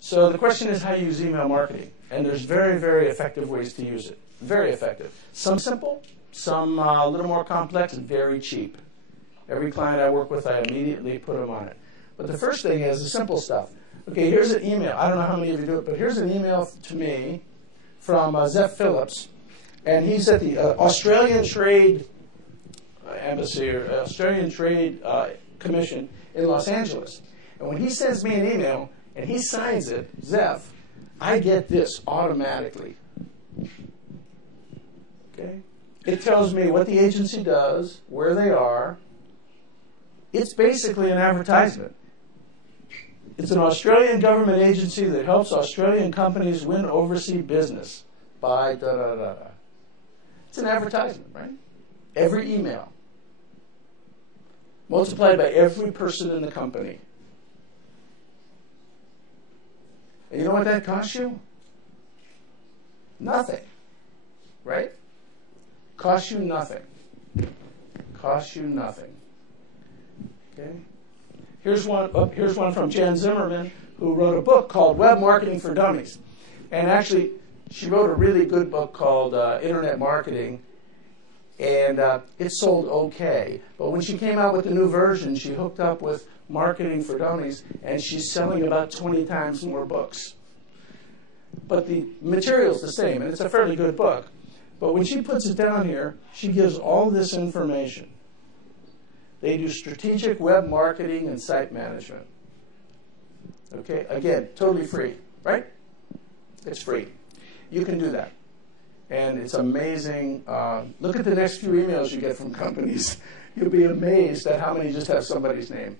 So the question is how you use email marketing. And there's very, very effective ways to use it. Very effective. Some simple, some a little more complex, and very cheap. Every client I work with, I immediately put them on it. But the first thing is the simple stuff. Okay, here's an email. I don't know how many of you do it, but here's an email to me from Zeph Phillips. And he's at the Australian Trade Embassy, or Australian Trade Commission in Los Angeles. And when he sends me an email and he signs it, Zeph, I get this automatically. Okay? It tells me what the agency does, where they are. It's basically an advertisement. It's an Australian government agency that helps Australian companies win overseas business by da-da-da-da. It's an advertisement, right? Every email. Multiplied by every person in the company. And you know what that costs you? Nothing. Right? Costs you nothing. Costs you nothing. Okay? Here's one from Jan Zimmerman, who wrote a book called Web Marketing for Dummies. And actually, she wrote a really good book called Internet Marketing, and it sold okay. But when she came out with the new version, she hooked up with Marketing for Dummies, and she's selling about 20 times more books. But the material's the same, and it's a fairly good book. But when she puts it down here, she gives all this information. They do strategic web marketing and site management. Okay, again, totally free, right? It's free. You can do that. And it's amazing. Look at the next few emails you get from companies. You'll be amazed at how many just have somebody's name.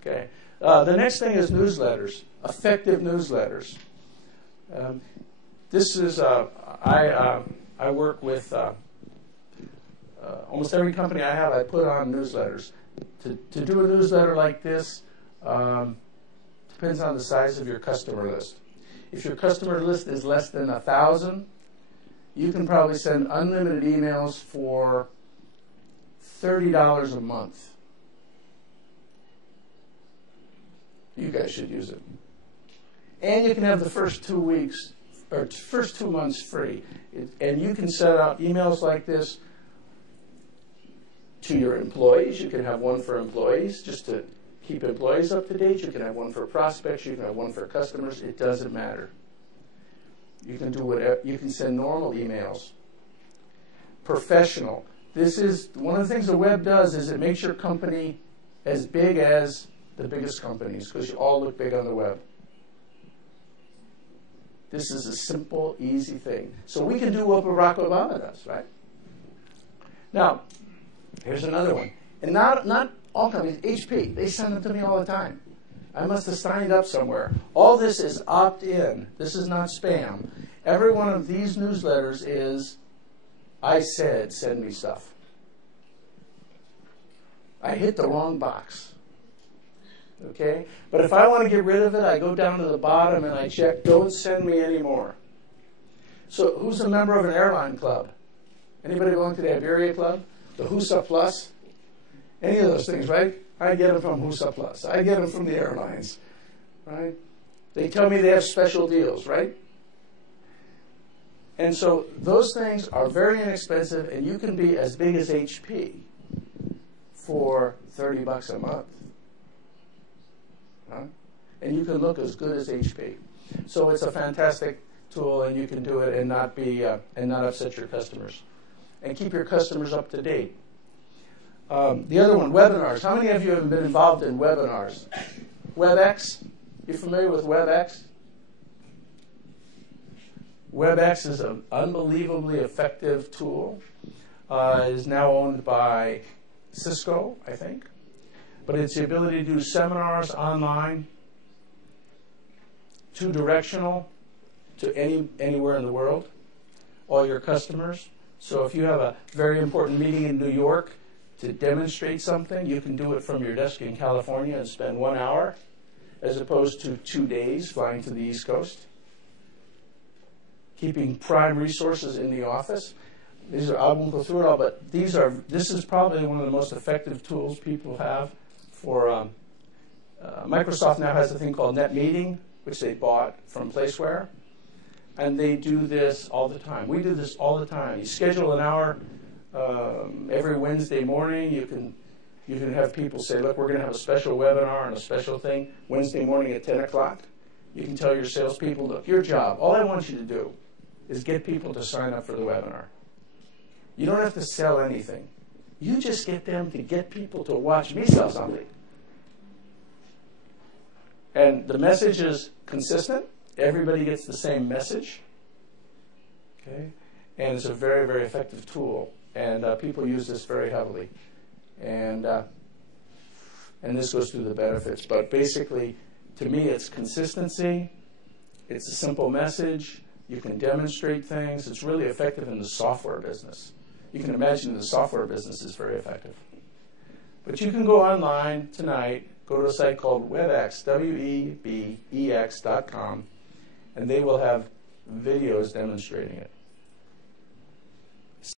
Okay. The next thing is newsletters, effective newsletters. This is, I work with almost every company I have, I put on newsletters. To do a newsletter like this depends on the size of your customer list. If your customer list is less than 1,000, you can probably send unlimited emails for $30 a month. You guys should use it. And you can have the first 2 weeks, or first 2 months free. And you can set out emails like this to your employees. You can have one for employees, just to keep employees up to date. You can have one for prospects. You can have one for customers. It doesn't matter. You can do whatever. You can send normal emails. Professional. This is one of the things the web does is it makes your company as big as the biggest companies because you all look big on the web. This is a simple, easy thing. So we can do what Barack Obama does, right? Now, here's another one. And not all companies, HP, they send them to me all the time. I must have signed up somewhere. All this is opt-in. This is not spam. Every one of these newsletters is, I said, send me stuff. I hit the wrong box. Okay? But if I want to get rid of it, I go down to the bottom and I check, don't send me any more. So who's a member of an airline club? Anybody belong to the Iberia Club? The HUSA Plus? Any of those things, right? I get them from HUSA Plus. I get them from the airlines, right? They tell me they have special deals, right? And so those things are very inexpensive, and you can be as big as HP for $30 a month. Huh? And you can look as good as HP. So it's a fantastic tool, and you can do it and not be and not upset your customers, and keep your customers up to date. The other one, webinars. How many of you have been involved in webinars? WebEx? You familiar with WebEx? WebEx is an unbelievably effective tool. It is now owned by Cisco, I think. But it's the ability to do seminars online, two-directional to anywhere in the world, all your customers. So if you have a very important meeting in New York to demonstrate something, you can do it from your desk in California and spend 1 hour as opposed to 2 days flying to the East Coast. Keeping prime resources in the office. These are, I won't go through it all, but this is probably one of the most effective tools people have for, Microsoft now has a thing called Net Meeting. which they bought from Placeware. And they do this all the time. We do this all the time. You schedule an hour every Wednesday morning. You can have people say, look, we're going to have a special webinar and a special thing Wednesday morning at 10 o'clock. You can tell your salespeople, look, your job, all I want you to do is get people to sign up for the webinar. You don't have to sell anything. You just get them to get people to watch me sell something. And the message is consistent. Everybody gets the same message. Okay? And it's a very, very effective tool. And people use this very heavily. And this goes through the benefits. But basically, to me, it's consistency. It's a simple message. You can demonstrate things. It's really effective in the software business. You can imagine the software business is very effective. But you can go online tonight, go to a site called Webex, webex.com, and they will have videos demonstrating it.